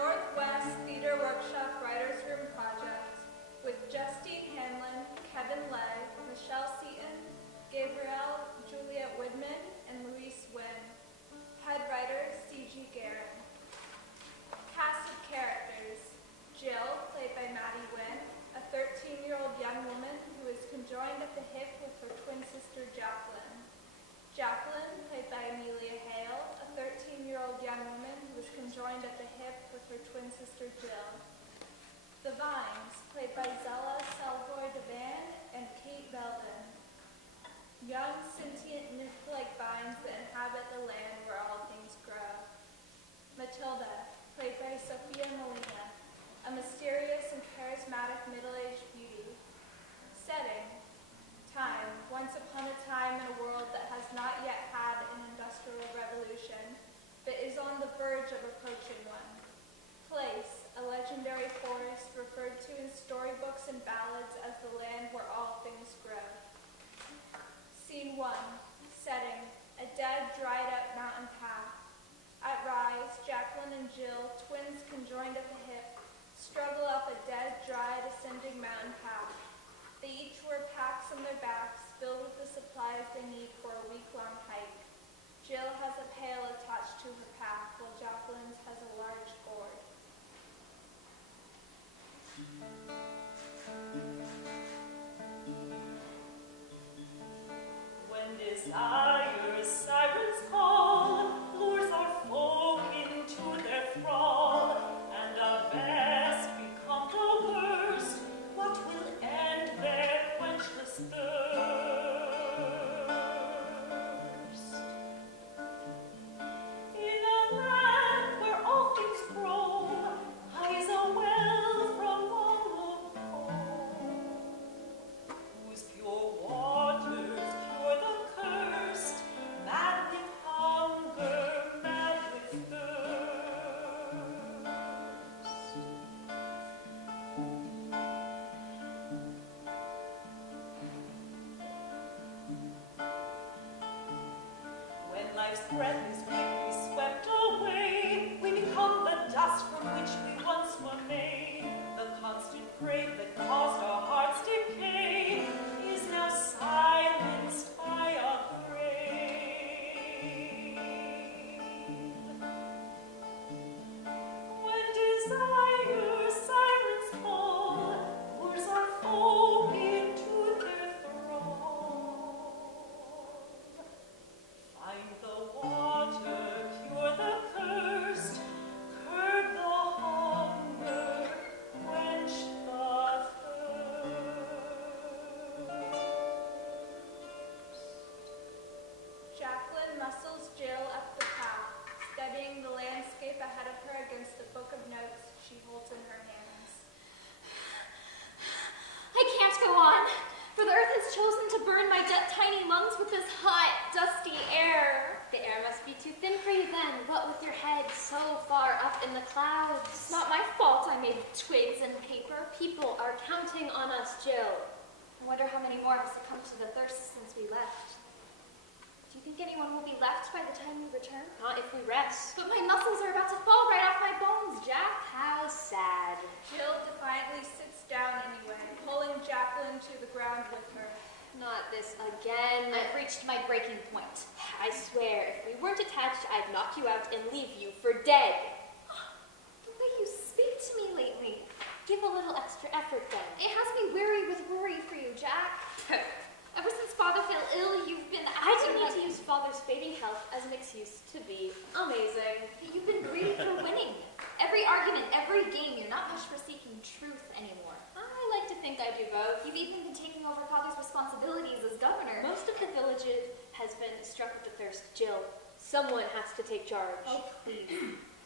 Northwest Theater Workshop Writers Room project with Justine Hanlon, Kevin Lay, Michelle Seaton, Gabrielle, Juliette Widman, and Louise Wynn. Head writer, Ciji, Guerin. Cast of characters: Jill, played by Maddie Wynn, a 13-year-old young woman who is conjoined at the hip with her twin sister Jacqueline. Jacqueline, played by Amelia Hale, a 13-year-old young woman who is conjoined at the hip with her twin sister Jill. The Vines, played by Zella, Selvoy-Devan, and Belden. Young, sentient, nymph-like vines that inhabit the land where all things grow. Matilda, played by Sofia Molina, a mysterious and charismatic middle-aged beauty. Setting: time, once upon a time in a world that has not yet had an industrial revolution, but is on the verge of approaching one. Place, a legendary forest referred to in storybooks and ballads as the land where all things grow. Scene 1, setting, a dead, dried-up mountain path. At rise, Jacqueline and Jill, twins conjoined at the hip, struggle up a dead, dried, ascending mountain path. They each wear packs on their backs, filled with the supplies they need for a week-long hike. Jill has a pail attached to her pack, while Jacqueline's has a large gourd. When desire's sirens call, lures our folk into their thrall, and our best become the worst, what will end their quenchless thirst? In a land where all things grow, lies a well from long ago, whose pure waters cure the cursed, mad with hunger, mad with thirst. When life's breath is quickly swept away, we become the dust from which we once were made. The constant crave that caused our hearts decay is now silenced by a grave. When desire's sirens call, lures our folk into their thrall. Find the water, cure the thirst, curb the hunger, quench the thirst. Jacqueline muscles Jill up the path, studying the landscape ahead of her against the book of notes she holds in her hands. I can't go on, for the earth has chosen to burn my tiny lungs with this hot, dusty air. The air must be too thin for you then, what with your head so far up in the clouds. It's not my fault I made twigs and paper. People are counting on us, Jill. I wonder how many more have succumbed to the thirst since we left. Do you think anyone will be left by the time we return? Not if we rest. But my muscles are about to fall right off my bones, Jack. How sad. Jill defiantly sits down anyway, pulling Jacqueline to the ground with her. Not this again. I've reached my breaking point. I swear, if we weren't attached, I'd knock you out and leave you for dead. The way you speak to me lately, Give a little extra effort then. it has me weary with worry for you, Jack. Ever since Father fell ill, you've been I acting didn't need like to use Father's fading health as an excuse to be amazing. you've been greedy for winning. Every argument, every game, you're not much for seeking truth anymore. I like to think I do both. You've even been taking over Father's responsibilities as governor. Most of the village has been struck with the thirst. Jill, someone has to take charge. Oh, please.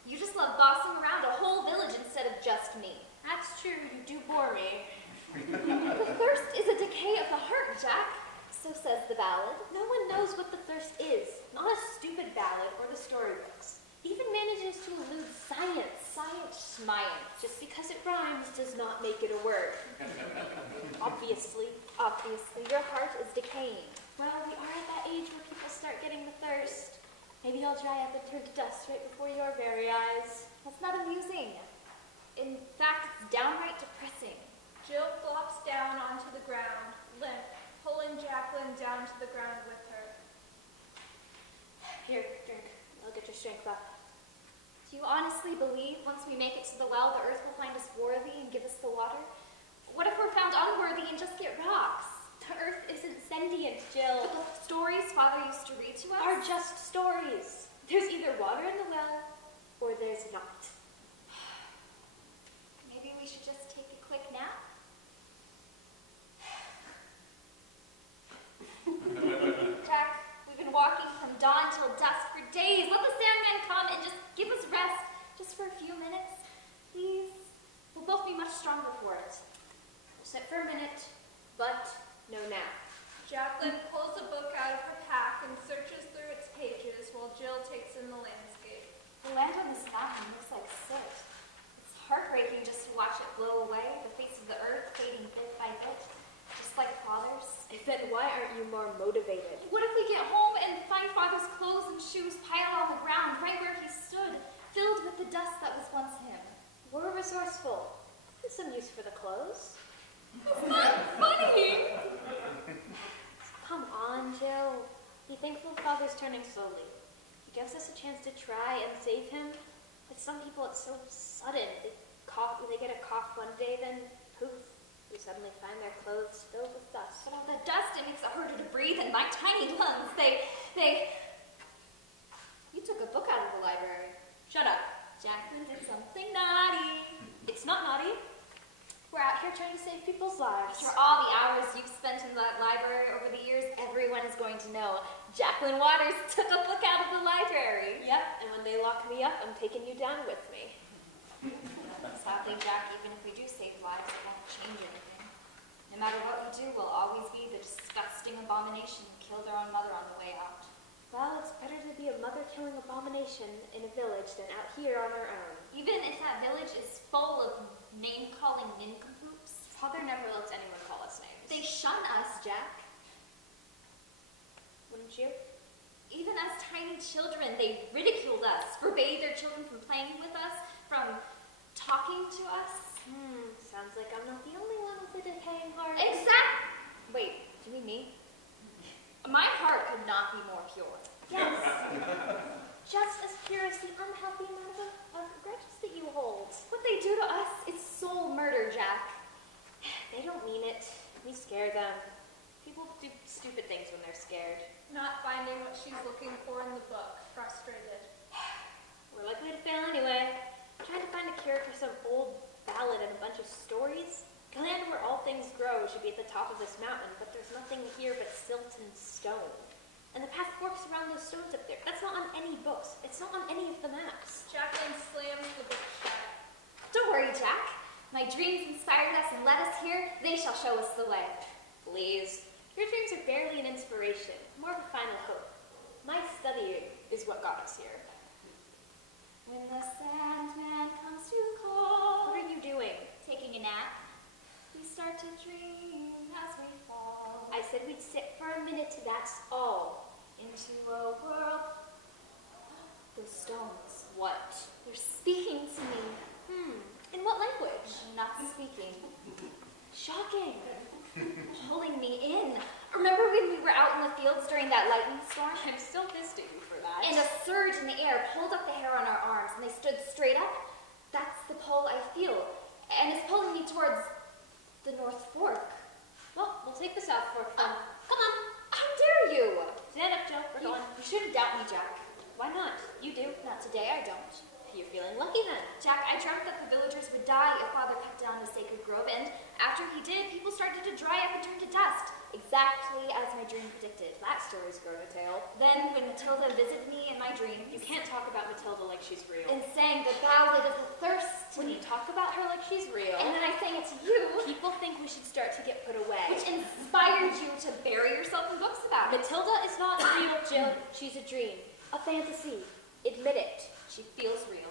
You just love bossing around a whole village instead of just me. That's true, you do bore me. The thirst is a decay of the heart, Jack. So says the ballad. No one knows what the thirst is. Not a stupid ballad or the storybooks. Even manages to elude science. Science. Just because it rhymes does not make it a word. Obviously, your heart is decaying. Well, we are at that age where people start getting the thirst. Maybe I'll dry up and turn to dust right before your very eyes. That's not amusing. down to the ground with her. Here, drink. I'll get your strength up. Do you honestly believe once we make it to the well, the earth will find us worthy and give us the water? What if we're found unworthy and just get rocks? The earth isn't sentient, Jill. But the stories Father used to read to us Are just stories. There's either water in the well, or there's not. Maybe we should just take a quick nap? Jack, we've been walking from dawn till dusk for days. Let the Sandman come and just give us rest, just for a few minutes, please. We'll both be much stronger for it. We'll sit for a minute, but no nap. Jacqueline pulls a book out of her pack and searches through its pages while Jill takes in the landscape. The land on this mountain looks like soot. It's heartbreaking just to watch it blow away, the face of the earth fading bit by bit, just like Father's. Then why aren't you more motivated? What if we get home and find Father's clothes and shoes piled on the ground right where he stood, filled with the dust that was once him? We're resourceful. There's some use for the clothes. It's not funny! Come on, Jill. Be thankful Father's turning slowly. He gives us a chance to try and save him. But some people, it's so sudden. They get a cough one day, then poof. We suddenly find their clothes filled with dust. But all that dust, it makes it harder to breathe in my tiny lungs. You took a book out of the library. Shut up. Jacqueline did something naughty. It's not naughty. We're out here trying to save people's lives. After all the hours you've spent in that library over the years, everyone is going to know Jacqueline Waters took a book out of the library. Yep, and when they lock me up, I'm taking you down with me. Sadly, Jack, even if we do save lives, it won't change anything. No matter what we do, we'll always be the disgusting abomination who killed our own mother on the way out. Well, it's better to be a mother-killing abomination in a village than out here on our own. Even if that village is full of name-calling nincompoops. Father never lets anyone call us names. They shun us, Jack. Wouldn't you? Even as tiny children, they ridiculed us, forbade their children from playing with us, from talking to us. Sounds like I'm not the only one with a decaying heart. Wait, do you mean me? My heart could not be more pure. Yes. Just as pure as the unhealthy amount of grudges that you hold. What they do to us is soul murder, Jack. They don't mean it. We scare them. People do stupid things when they're scared. Not finding what she's looking for in the book, frustrated. We're likely to fail anyway. Trying to find a cure for some old ballad and a bunch of stories. The land where all things grow should be at the top of this mountain, but there's nothing here but silt and stone. And the path forks around those stones up there. That's not on any books. It's not on any of the maps. Jacqueline slams the book shut. Don't worry, Jack. My dreams inspired us and led us here. They shall show us the way. Please. Your dreams are barely an inspiration, more of a final hope. My studying is what got us here. When the Sandman comes to call. What are you doing? Taking a nap. We start to dream as we fall. I said we'd sit for a minute, that's all. Into a world. Those stones. What? They're speaking to me. In what language? I'm not speaking. Shocking. Pulling me in. Remember when we were out in the fields during that lightning storm? I'm still pissed at you for that. And a surge in the air pulled up the hair on our arms, and they stood straight up. That's the pull I feel. And it's pulling me towards the North Fork. Well, we'll take the South Fork then. Come on. How dare you? Stand up, Jill. We're going. You shouldn't doubt me, Jack. Why not? You do. Not today, I don't. You're feeling lucky then. Jack, I dreamt that the villagers would die if Father cut down the sacred grove, and after he did, people started to dry up and turn to dust, exactly as my dream predicted. That story's grown a tale. Then, when Matilda visited me in my dreams, You can't talk about Matilda like she's real. and sang the ballad of the thirst, When you talk about her like she's real, and then I sang it to you, people think we should start to get put away. which inspired you to bury yourself in books about it. Matilda is not real, Jill. She's a dream. A fantasy. Admit it. She feels real.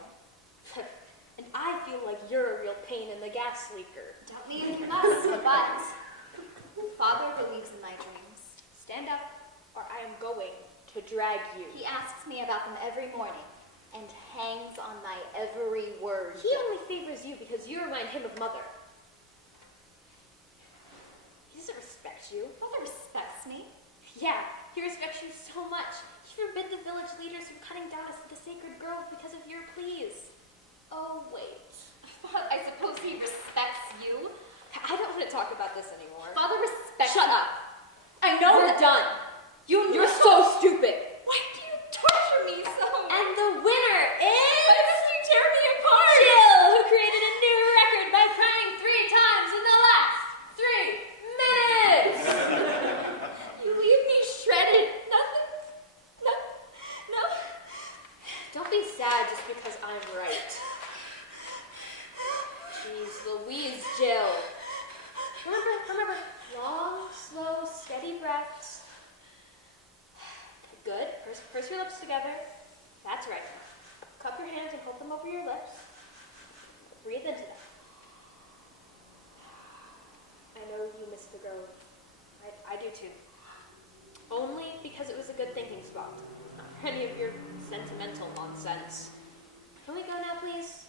And I feel like you're a real pain in the gas leaker. Don't mean you must, but Father believes in my dreams. Stand up, or I am going to drag you. He asks me about them every morning and hangs on my every word. He only favors you because you remind him of Mother. He doesn't respect you. Father respects me. Yeah, he respects you so much. He forbid the village leaders from cutting down the sacred grove because of your pleas. Oh, wait. I suppose he respects you? I don't want to talk about this anymore. Father respects Shut you. up. I know We're that. done. You're You're so stupid. Why do you torture me so? And the winner is... Why must you tear me apart? Jill, who created a new record by crying 3 times in the last 3 minutes. You leave me shredded. Nothing. No. Don't be sad just because I'm right. Jeez Louise, Jill. Remember, long, slow, steady breaths. Good. Purse your lips together. That's right. Cup your hands and hold them over your lips. Breathe into them. I know you miss the grove. I do too. Only because it was a good thinking spot. Not for any of your sentimental nonsense. Can we go now, please?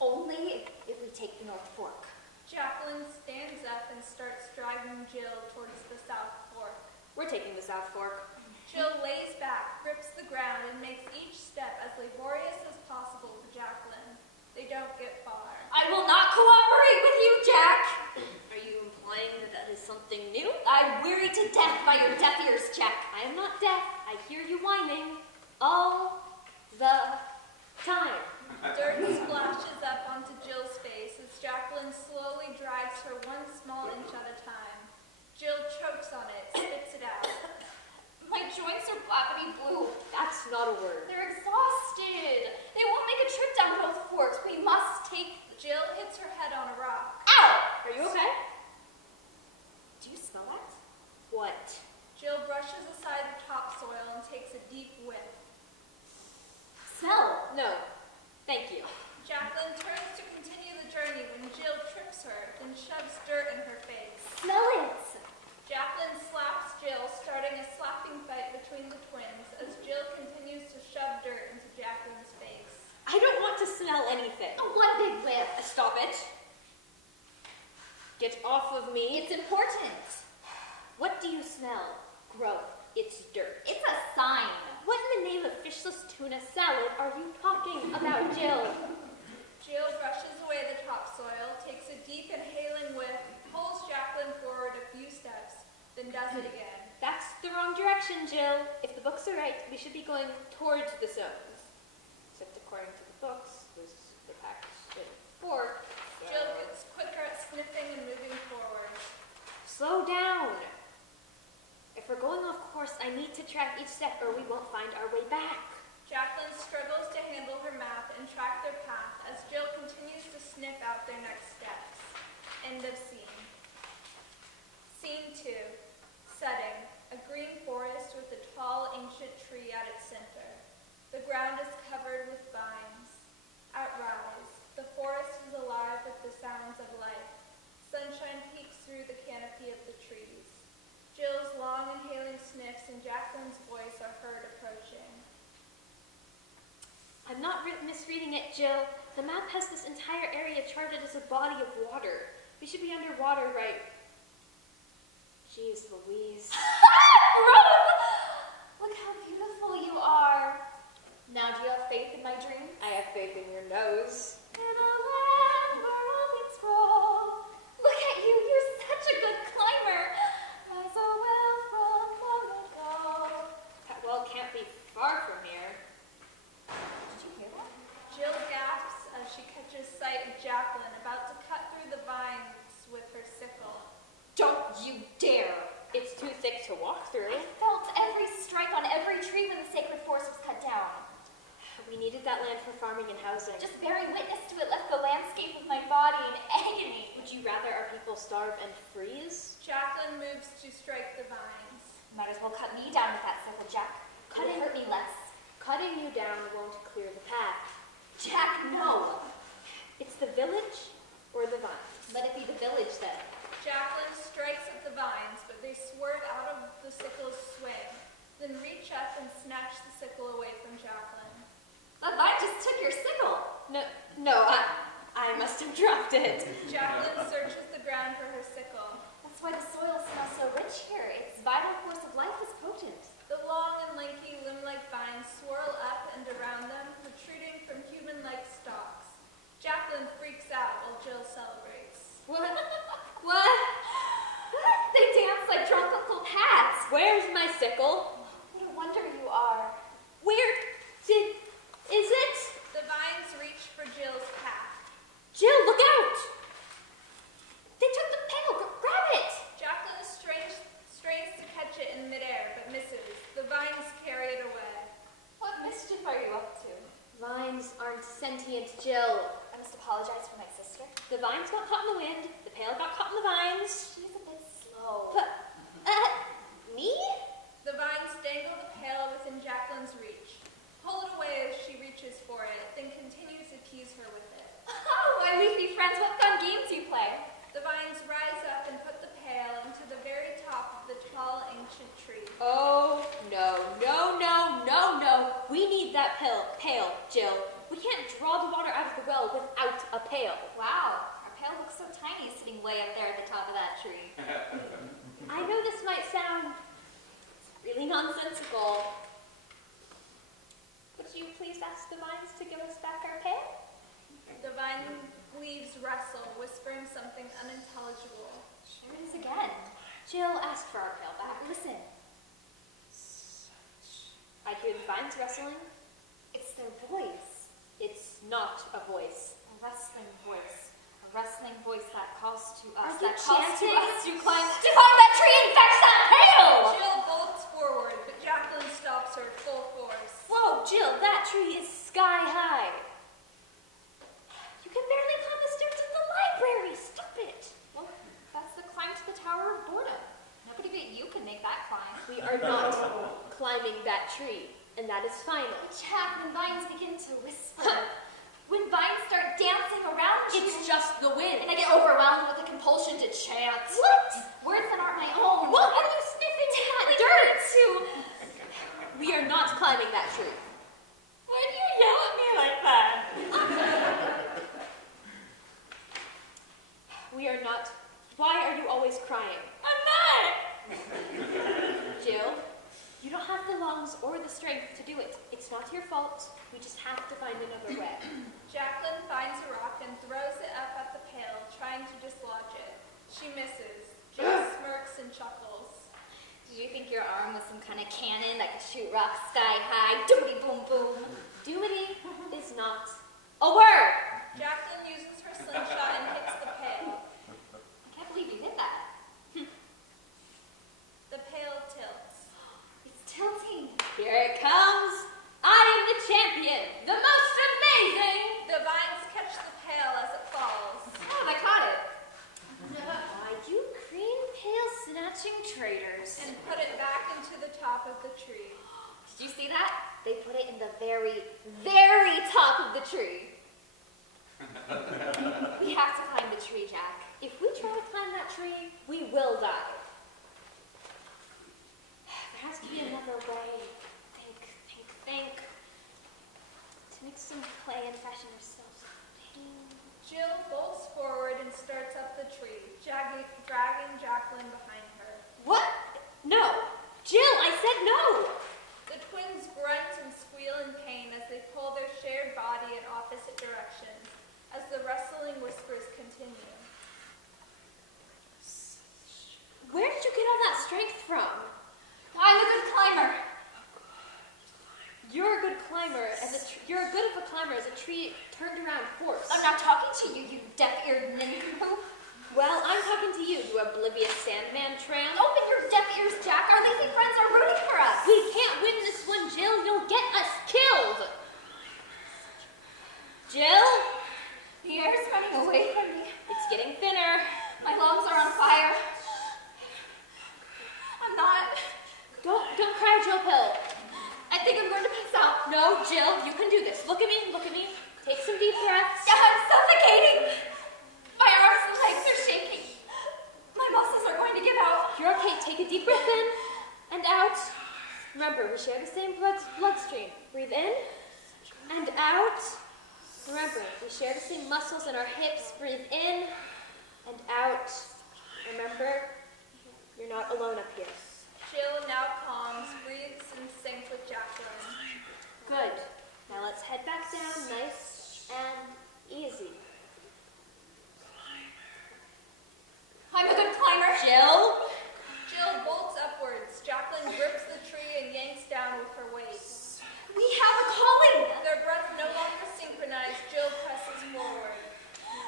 Only if we take the North Fork. Jacqueline stands up and starts dragging Jill towards the South Fork. We're taking the South Fork. Jill lays back, grips the ground, and makes each step as laborious as possible for Jacqueline. They don't get far. I will not cooperate with you, Jack. Are you implying that is something new? I'm wearied to death by your deaf ears, Jack. I am not deaf. I hear you whining all the time. Dirt splashes up onto Jill's face as Jacqueline slowly drags her one small inch at a time. Jill chokes on it, spits it out. My joints are blackety blue. That's not a word. They're exhausted. They won't make a trip down both forks. We must take... Jill hits her head on a rock. Ow! Are you okay? Do you smell that? What? Jill brushes aside the topsoil and takes a deep whiff. Smell. No. Thank you. Jacqueline turns to continue the journey when Jill trips her, then shoves dirt in her face. Smell it. Jacqueline slaps Jill, starting a slapping fight between the twins as Jill continues to shove dirt into Jacqueline's face. I don't want to smell anything. One big whiff. Stop it. Get off of me. It's important. What do you smell? Growth. It's dirt. It's a sign. What in the name of fishless tuna salad are you talking about, Jill? Jill brushes away the topsoil, takes a deep inhaling whiff, pulls Jacqueline forward a few steps, then does it again. That's the wrong direction, Jill. If the books are right, we should be going towards the zones. Except according to the books, this is the package in fork. Jill gets quicker at sniffing and moving forward. Slow down. If we're going off course, I need to track each step or we won't find our way back. Jacqueline struggles to handle her map and track their path as Jill continues to sniff out their next steps. End of scene. Scene 2. Setting. A green forest with a tall, ancient tree at its center. The ground is covered with vines. At rise, the forest is alive with the sounds of life. Sunshine peeks through the canopy of the trees. Jill's long inhaling sniffs and Jacqueline's voice are heard approaching. I'm not misreading it, Jill. The map has this entire area charted as a body of water. We should be underwater, right? Jeez Louise. Rose! Look how beautiful you are. Now do you have faith in my dreams? I have faith in your nose. In a land where all things grow. Look at you, you're such a good climber. As a well from long ago. That well can't be far from here. Did you hear that? Jill gasps as she catches sight of Jacqueline about to cut through the vines with her sickle. Don't you dare! It's too thick to walk through. I felt every strike on every tree when the sacred forest was cut down. We needed that land for farming and housing. Just bearing witness to it left the landscape of my body in agony. Would you rather our people starve and freeze? Jacqueline moves to strike the vines. Might as well cut me down with that sickle, Jack. It'll hurt me less. Cutting you down won't clear the path. Jack, no! It's the village or the vines? Let it be the village then. Jacqueline strikes at the vines, but they swerve out of the sickle's swing, then reach up and snatch the sickle away from Jacqueline. The vine just took your sickle. No, I must have dropped it. Jacqueline searches the ground for her sickle. That's That's why the soil smells so rich here. Its vital force of life is potent. The long and lanky limb-like vines swirl up and around them, protruding from human-like stalks. Jacqueline freaks out while Jill celebrates. What? What? They dance like drunk Uncle Pats. Where's my sickle? No wonder you are. Is it? The vines reach for Jill's path. Jill, look out! They took the pail, grab it! Jacqueline strains to catch it in midair, but misses. The vines carry it away. What mischief are you up to? Vines aren't sentient, Jill. I must apologize for my sister. The vines got caught in the wind, the pail got caught in the vines. She's a bit slow. But, me? The vines dangle the pail within Jacqueline's reach. Pull it away as she reaches for it, then continues to tease her with it. Oh, why we can be friends. What fun games you play. The vines rise up and put the pail into the very top of the tall, ancient tree. Oh, no. We need that pail, Jill. We can't draw the water out of the well without a pail. Wow, our pail looks so tiny sitting way up there at the top of that tree. I know this might sound really nonsensical. Would you please ask the vines to give us back our pail? The vine leaves wrestle, whispering something unintelligible. There it is again. Jill, ask for our pail back. Listen, I hear the vines rustling. it's their voice. It's not a voice. A rustling voice. A rustling voice that calls to us. Are you That calls to chanting? us to climb that tree and fetch that pail! Jill bolts forward, but Jacqueline stops her full force. Whoa, Jill, that tree is sky high. You can barely climb the stairs of the library. Stop it. Well, that's the climb to the Tower of Boredom. Nobody but you can make that climb. We are not climbing that tree, and that is final. Jack, when vines begin to whisper, when vines start dancing around you, It's just the wind. and I get overwhelmed with the compulsion to chant. What? Words that aren't my own. What are you sniffing at We dirt? need to. We are not climbing that tree. Why do you yell at me like that? We are not. Why are you always crying? I'm not. Jill, you don't have the lungs or the strength to do it. It's not your fault. We just have to find another way. Jacqueline finds a rock and throws it up at the pail, trying to dislodge it. She misses. Jill smirks and chuckles. Did you think your arm was some kind of cannon that could shoot rocks sky high? Doody boom boom. Doing is not a word. Jacqueline uses her slingshot and hits the pail. I can't believe you did that. The pail tilts. It's tilting. Here it comes. I am the champion, the most amazing. The vines catch the pail as it falls. Oh, I caught it. Why, you cream pail snatching traitors. And put it back into the top of the tree. Did you see that? They put it in the very, very top of the tree. We have to climb the tree, Jack. If we try to climb that tree, we will die. There has to be another way. Think. To make some clay and fashion ourselves a pain. Jill bolts forward and starts up the tree, dragging Jacqueline behind her. What? No. Jill, I said no. The twins grunt and squeal in pain as they pull their shared body in opposite directions, as the rustling whispers continue. Where did you get all that strength from? I'm a good climber. You're a good climber, and you're as good of a climber as a tree turned around horse. I'm not talking to you, you deaf-eared nincompoop. Well, I'm talking to you, you oblivious sandman tramp. Open your deaf ears, Jack. Our lazy friends are rooting for us. We can't win this one, Jill. You'll get us killed. Jill? The air's running away from me. It's getting thinner. My lungs are on fire. I'm not. Don't cry, Jill Pill. I think I'm going to pass out. No, Jill, you can do this. Look at me. Take some deep breaths. I'm suffocating. My arms and legs are shaking. My muscles are going to give out. You're okay. Take a deep breath in and out. Remember, we share the same bloodstream. Breathe in and out. Remember, we share the same muscles in our hips. Breathe in and out. Remember, You're not alone up here. Jill now calms, breathes in sync with Jacqueline. Good. Now let's head back down nice and easy. I'm a good climber. Jill? Jill bolts upwards. Jacqueline grips the tree and yanks down with her weight. We have a calling. Their breath no longer synchronized. Jill presses forward.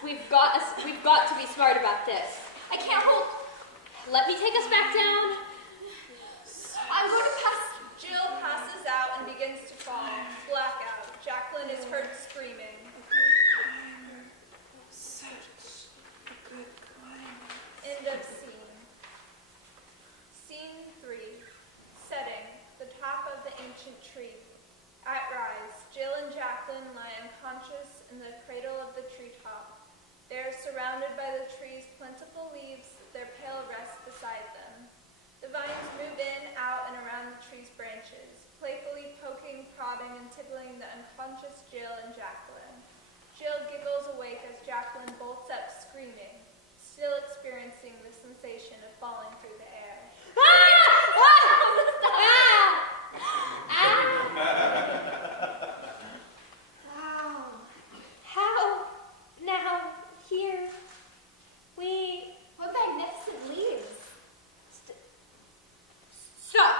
We've got to be smart about this. I can't hold. Let me take us back down. I'm going to pass. Jill passes out and begins to fall. Blackout. Jacqueline is heard screaming. Such a good climber. End of scene. Scene 3. Setting. The top of the ancient tree. At rise, Jill and Jacqueline lie unconscious in the cradle of the treetop. They are surrounded by the tree's plentiful leaves, their pale rest beside them. The vines move in, out, and around the tree's branches, playfully poking, prodding, and tickling the unconscious Jill and Jacqueline. Jill giggles awake as Jacqueline bolts up screaming, still experiencing the sensation of falling through the air. How? Now, here, we... What magnificent leaves. Stop!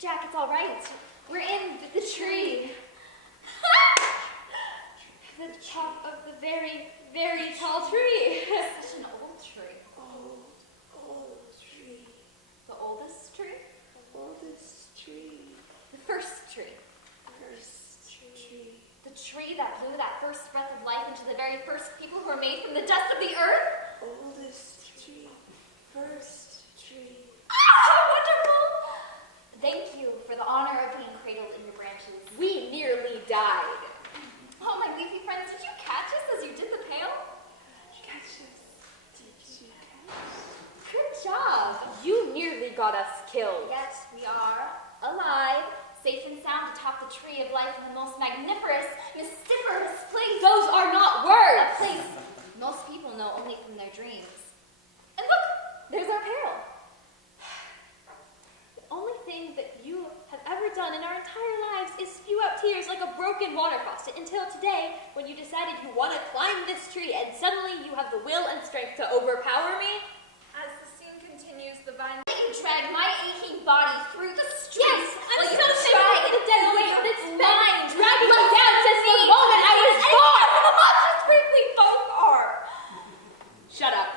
Jack, it's all right. We're in the tree. The top of the very, very tall tree. Such an old tree. Old tree. The oldest tree? Oldest tree. The first tree. First tree. The tree that blew that first breath of life into the very first people who were made from the dust of the earth? Oldest tree. First tree. Ah, wonderful! Thank you for the honor of being cradled in your branches. We nearly died. Oh, my leafy friends, did you catch us as you did the pail? Catch us. Did you catch? Good job. You nearly got us killed. Yet we are alive, safe and sound atop the tree of life in the most magniferous, mystiferous place. Those are not A words. place most people know only from their dreams. And look, There's our peril. The only thing that you have ever done in our entire lives is spew out tears like a broken water faucet until today when you decided you want to climb this tree and suddenly you have the will and strength to overpower me. As the scene continues, the vine... you drag my aching body through the streets. Yes, I'm while you so try thankful for the dead and weight your that's been mind dragging me down since the moment I was born. Just we both are. Shut up.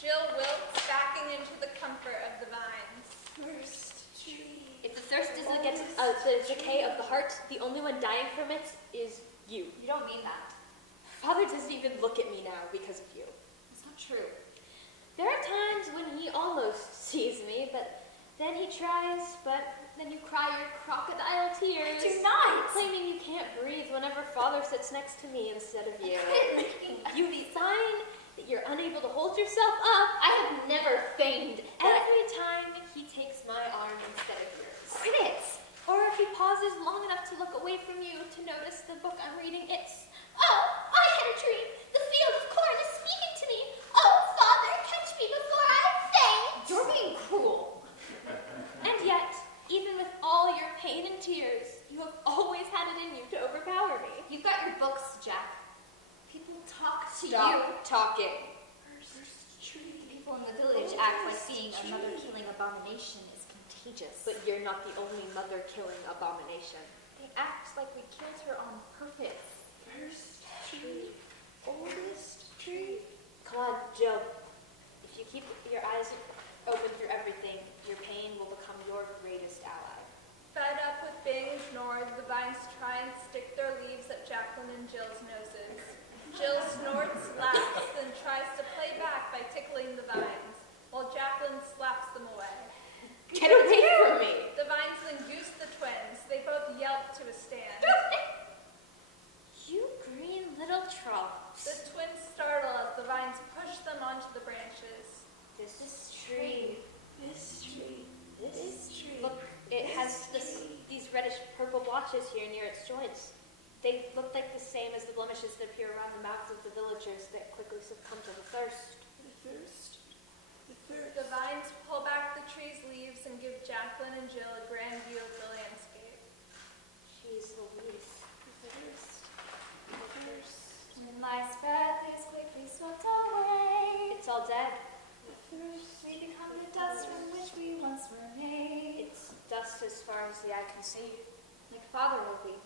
Jill wilts, backing into the comfort of the vines. First tree. If the thirst is against the decay of the heart, the only one dying from it is you. You don't mean that. Father doesn't even look at me now because of you. It's not true. There are times when he almost sees me, but then he tries, but then you cry your crocodile tears. Do not. Claiming you can't breathe whenever Father sits next to me instead of you. Quit making You sign that you're unable to hold yourself up I have never feigned that. every time he takes my arm instead of yours. Quit it. Or if he pauses long enough to look away from you to notice the book I'm reading, it's, Oh, I hit a tree. The field of corn is speaking to me. Oh, Father, catch me before I faint. You're being cruel. and yet, even with all your pain and tears, you have always had it in you to overpower me. You've got your books, Jack. People talk to you. Stop talking. First tree. People in the village act like being a mother-killing abomination is contagious. But you're not the only mother-killing abomination. They act like we killed her on purpose. First tree. Oldest tree. Come on, Jill. If you keep your eyes open through everything, your pain will become your greatest ally. Fed up with being ignored, the vines try and stick their leaves at Jacqueline and Jill's noses. Jill snorts, laughs, and tries to play back by tickling the vines, while Jacqueline slaps them away. Get away from me! The vines then goose the twins. They both yelp to a stand. You green little trolls. The twins startle as the vines push them onto the branches. This tree. This tree. This tree. Look, it has these reddish purple blotches here near its joints. They look like the same as the blemishes that appear around the mouths of the villagers that quickly succumb to the thirst. The thirst. The thirst. The vines pull tree's leaves and give Jacqueline and Jill a grand view of the landscape. She's Louise. When life's breath is quickly swept away, It's all dead. we become the dust from which we once were made. It's dust as far as the eye can see. Like Father will be.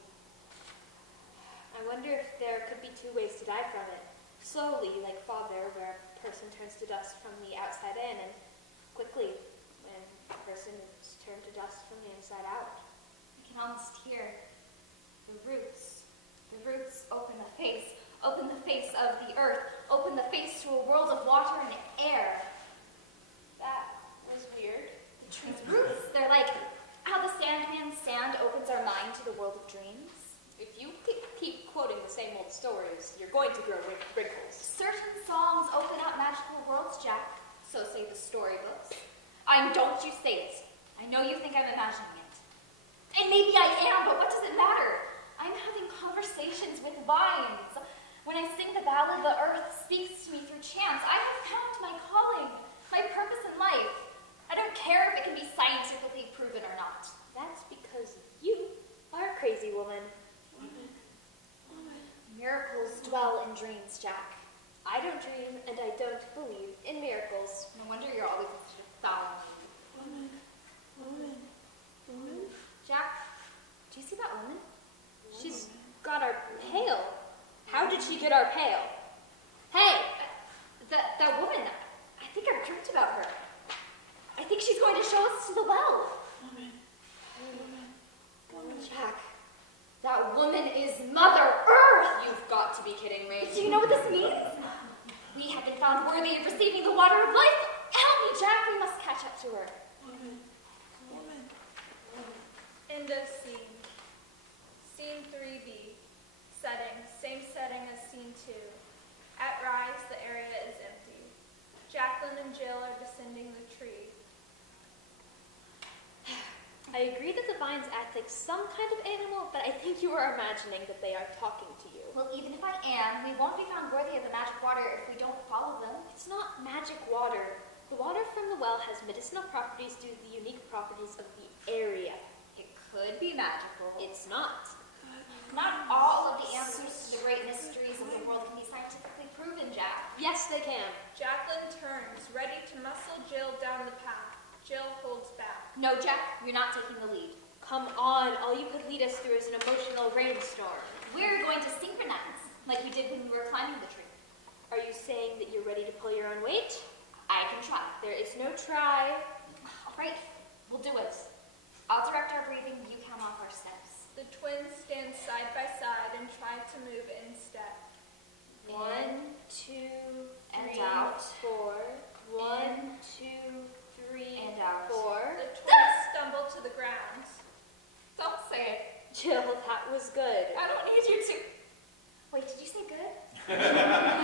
I wonder if there could be two ways to die from it. Slowly, like Father, where a person turns to dust from the outside in, and quickly, when a person is turned to dust from the inside out. I can almost hear the roots. The roots open the face of the earth, open the face to a world of water and air. That was weird. The tree's roots, they're like how the Sandman's sand opens our mind to the world of dreams. If you keep quoting the same old stories, you're going to grow wrinkles. Certain songs open up magical worlds, Jack. So say the storybooks. Don't you say it. I know you think I'm imagining it. And maybe I am, but what does it matter? I'm having conversations with vines. When I sing the ballad, the earth speaks to me through chants. I have found my calling, my purpose in life. I don't care if it can be scientifically proven or not. That's because you are a crazy woman. Miracles dwell in dreams, Jack. I don't dream, and I don't believe in miracles. No wonder you're always following me. Jack, do you see that woman? She's got our pail. How did she get our pail? Hey! That woman, I think I've dreamt about her. I think she's going to show us to the well. Jack, that woman is Mother Earth! You've got to be kidding me. Do you know what this means? We have been found worthy of receiving the water of life. Help me, Jack, we must catch up to her. End of scene. Scene 3B. Setting. Same setting as scene 2. At Rise, the area is empty. Jacqueline and Jill are descending the tree. I agree that the vines act like some kind of animal, but I think you are imagining that they are talking to you. Well, even if I am, we won't be found worthy of the magic water if we don't follow them. It's not magic water. The water from the well has medicinal properties due to the unique properties of the area. It could be magical. It's not. Not all of the answers to the great mysteries of the world can be scientifically proven, Jack. Yes, they can. Jacqueline turns, ready to muscle Jill down the path. Jill holds back. No, Jack, you're not taking the lead. Come on, all you could lead us through is an emotional rainstorm. We're going to synchronize, like we did when we were climbing the tree. Are you saying that you're ready to pull your own weight? I can try. There is no try. All right, we'll do it. I'll direct our breathing, you count off our steps. The twins stand side by side and try to move in step. 1, 2, and 3, out. 4. 1, In. 2, 3, And out. 4. The twins stumble to the ground. Don't say it. Jill, that was good. I don't need you to. Wait, did you say good?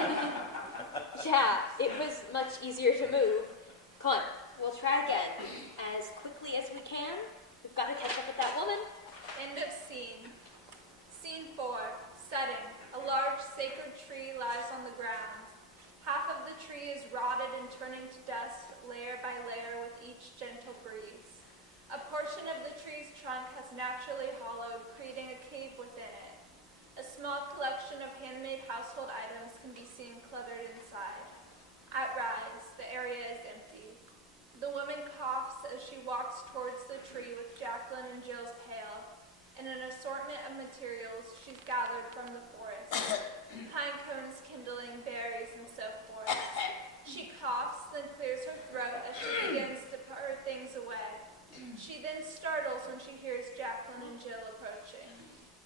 Yeah, it was much easier to move. Come on, we'll try again. As quickly as we can. We've got to catch up with that woman. End of scene. Scene 4. Setting. A large sacred tree lies on the ground. Half of the tree is rotted and turning to dust layer by layer with each gentle breeze. A portion of the tree's trunk has naturally hollowed, creating a cave within it. A small collection of handmade household items can be seen cluttered inside. At Rise, the area is empty. The woman coughs as she walks towards the tree with Jacqueline and Jill's pail and an assortment of materials she's gathered from the forest. Pine cones, kindling, berries, and so forth. She coughs, then clears her throat as she begins to put her things away. She then startles when she hears Jacqueline and Jill approaching.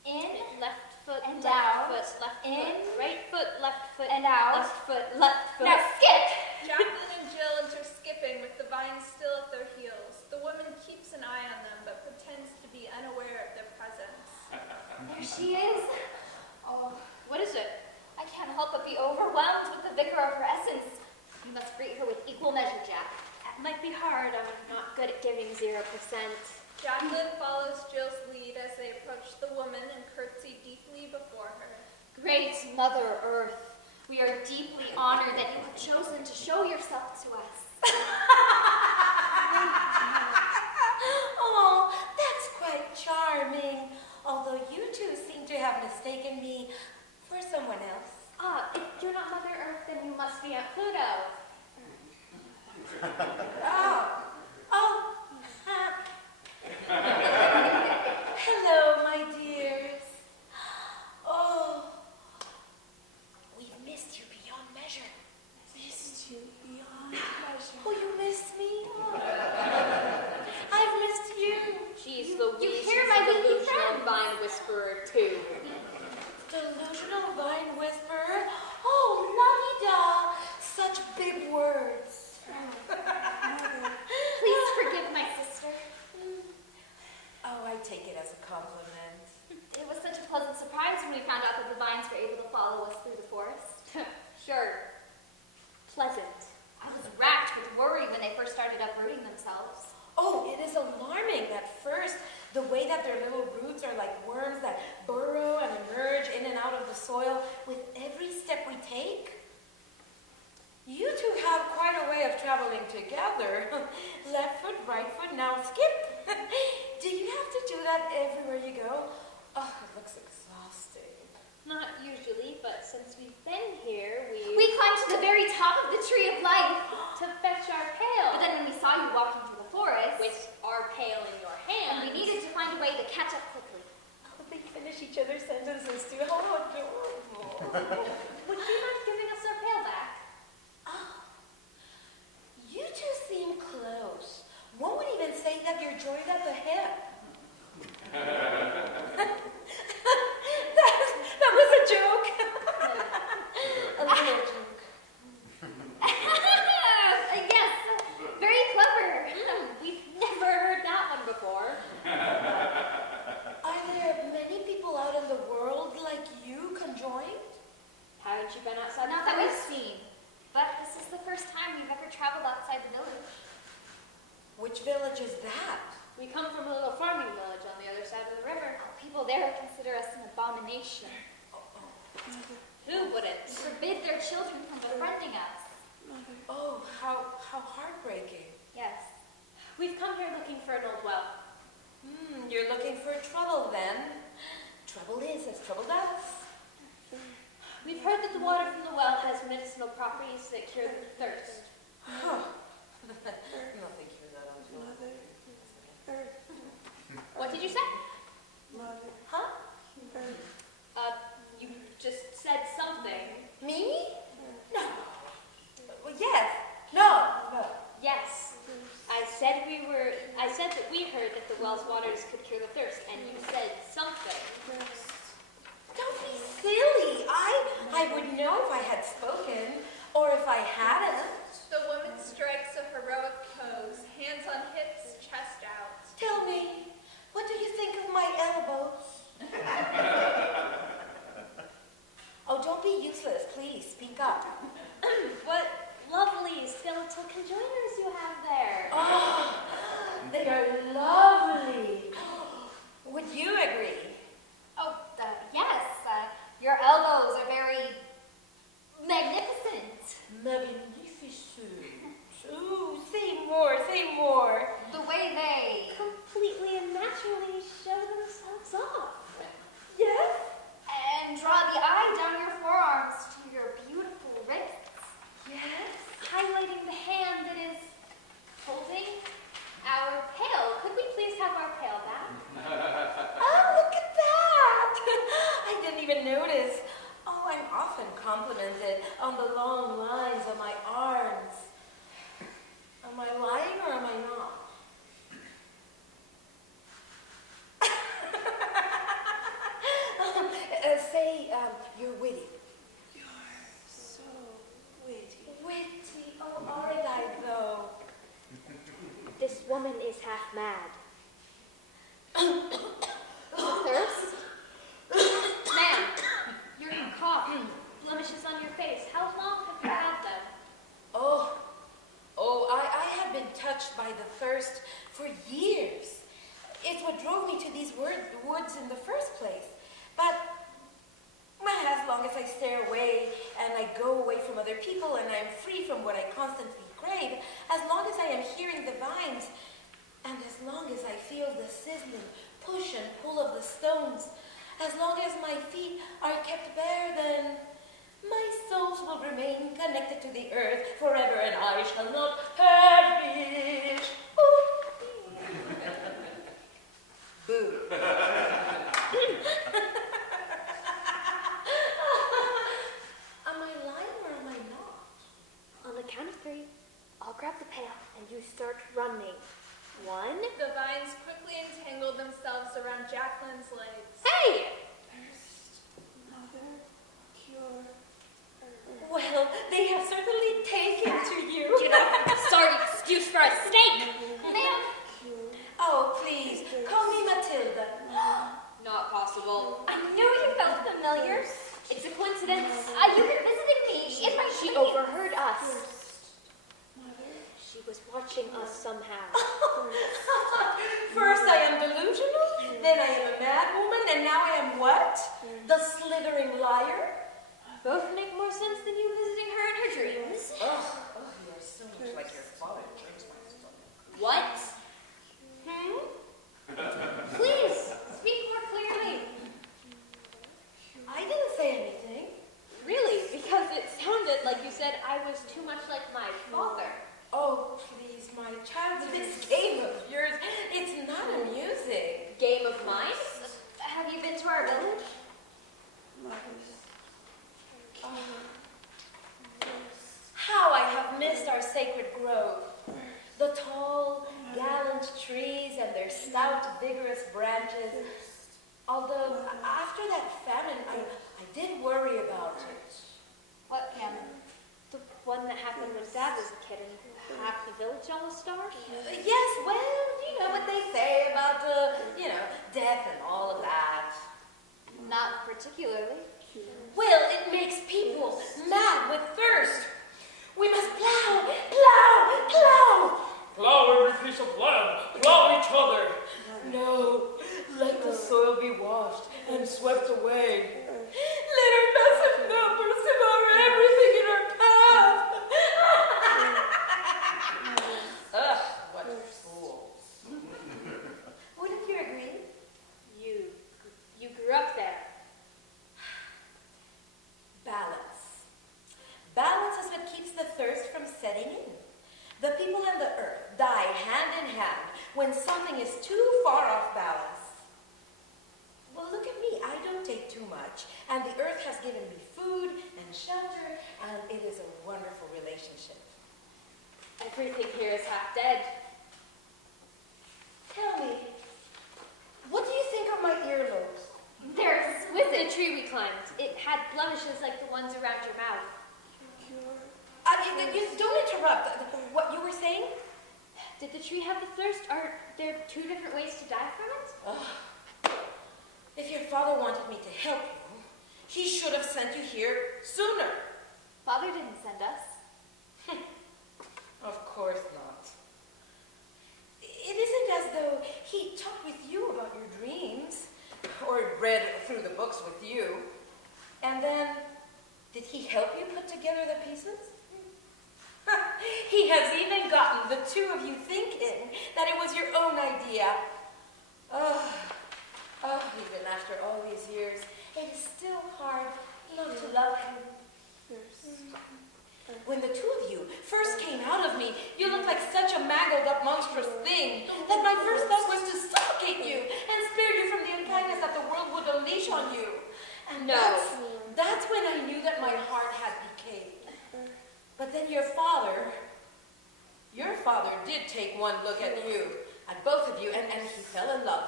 In Left foot, and left out. foot, left In foot, right foot, left foot, and out. left foot, left foot. Now skip! Jacqueline and Jill enter skipping with the vines still at their heels. The woman keeps an eye on them but pretends to be unaware of their presence. There she is. Oh, What is it? I can't help but be overwhelmed with the vigor of her essence. You must greet her with equal measure, Jack. That might be hard. I'm not good at giving 0%. Jacqueline follows Jill's lead as they approach the woman and curtsy deeply before her. Great Mother Earth, we are deeply honored that you have chosen to show yourself to us. have mistaken me for someone else. Ah, if you're not Mother Earth, then you must be Aunt Pluto. Oh. Hello, my dears. Oh, we've missed you beyond measure. Missed you beyond measure. Oh, you missed me? I've missed you. She's Louise. You hear she's my a leaky delusional friend? vine whisperer, too. Delusional vine whisperer. Oh, la-di-da. Such big words. Please forgive my sister. Oh, I take it as a compliment. It was such a pleasant surprise when we found out that the vines were able to follow us through the forest. Sure. Pleasant. I was racked with worry when they first started uprooting themselves. Oh, it is alarming at first, the way that their little roots are like worms that burrow and emerge in and out of the soil with every step we take. You two have quite a way of traveling together. Left foot, right foot, now skip. Do you have to do that everywhere you go? Oh, it looks exhausting. Not usually, but since we've been here, We climbed to the very top of the tree of life. to fetch our pail. But then when we saw you walking through the forest, with our pail in your and hand, we needed to find a way to catch up quickly. Oh, they finish each other's sentences too. How adorable. Would you mind giving us our pail back? Oh, you two seem close. One would even say that you're joined at the hip. that was a joke. A little joke. Yes, very clever. We've never heard that one before. Are there many people out in the world like you conjoined? Haven't you been outside Not the that we've forest? seen, but this is the first time we've ever traveled outside the village. Which village is that? We come from a little farming village on the other side of the river. People there consider us an abomination. Who wouldn't? Forbid their children from befriending us. Oh, how heartbreaking. Yes. We've come here looking for an old well. You're looking for trouble then. Trouble is as trouble does. We've heard that the water from the well has medicinal properties that cure the thirst. No, thank you for that. What did you say? Huh? You just said something. Me? No. Well, yes. No. Yes. I said that we heard that the well's waters could cure the thirst, and you said something. Don't be silly. I would know if I had spoken, or if I hadn't. The woman strikes a heroic pose, hands on hips, chest out. Tell me, what do you think of my elbows? Oh, don't be useless. Please, speak up. What lovely skeletal conjoiners you have there. Oh, they are lovely. Would you agree? Oh, yes. Your elbows are very magnificent. Magnificent. Ooh, say more, say more. The way they Completely and naturally show themselves off. Yes? and draw the eye down your forearms to your beautiful wrists, Yes? highlighting the hand that is holding our pail. Could we please have our pail back? Oh, look at that! I didn't even notice. Oh, I'm often complimented on the long lines on my arms. Am I lying or am I not? Say you're witty. You're so witty. Witty? Oh, aren't I though? This woman is half mad. Thirst? Ma'am, your cough, blemishes on your face. How long have you had them? I have been touched by the thirst for years. It's what drove me to these woods in the first place. But as long as I stay away and I go away from other people and I'm free from what I constantly crave, as long as I am hearing the vines, and as long as I feel the sizzling push and pull of the stones, As long as my feet are kept bare, then my souls will remain connected to the earth forever, and I shall not perish. Boo. Am I lying or am I not? On the count of 3, I'll grab the pail and you start running. 1. The vines quickly entangled themselves around Jacqueline's legs. Hey! Well, they have certainly taken to you. You know, sorry excuse for a steak. Ma'am. Oh, please, call me Matilda. Not possible. I knew you felt familiar. It's a coincidence. You've been visiting me in my She dreams. overheard us. She was watching us somehow. First I am delusional, then I am a mad woman, and now I am what? The slithering liar? Both make more sense than you visiting her in her dreams. Oh, you are so much like your father, James. What? Please, speak more clearly. I didn't say anything. Really? Because it sounded like you said I was too much like my father. Oh, please, my child, this game of yours, it's not amusing. Game of mine? Have you been to our village? How I have missed our sacred grove. The tall, gallant trees and their stout, vigorous branches. Although, after that famine, I did worry about it. What famine? The one that happened when Dad was a kid and half the village almost starved? Yes, well, you know what they say about, death and all of that. Not particularly. Well, it makes people mad with thirst. We must plow, plow, plow. Plow every piece of land, plow each other. No, let the soil be washed and swept away. Let our massive numbers devour everything in our path. Ugh, what fools. Wouldn't you agree? You grew up there. Balance. Balance is what keeps the thirst from setting in. The people and the earth die hand in hand when something is too far off balance. Well, look at me. I don't take too much. And the earth has given me food and shelter, and it is a wonderful relationship. Everything here is half dead. Tell me, what do you think of my earlobes? They're With exquisite. the tree we climbed, it had blemishes like the ones around your mouth. Don't interrupt. What you were saying? Did the tree have the thirst? Are there 2 different ways to die from it? If your father wanted me to help you, he should have sent you here sooner. Father didn't send us. Of course not. It isn't as though he talked with you about your dreams, or read through the books with you. And then, did he help you put together the pieces? He has even gotten the 2 of you thinking that it was your own idea. Even after all these years, it is still hard not to love him. When the 2 of you first came out of me, you looked like such a mangled up monstrous thing that my first thought was to suffocate you and spare you from the unkindness that the world would unleash on you. And No. that's when I knew that my heart had decayed. But then your father did take one look at you, at both of you, and he fell in love.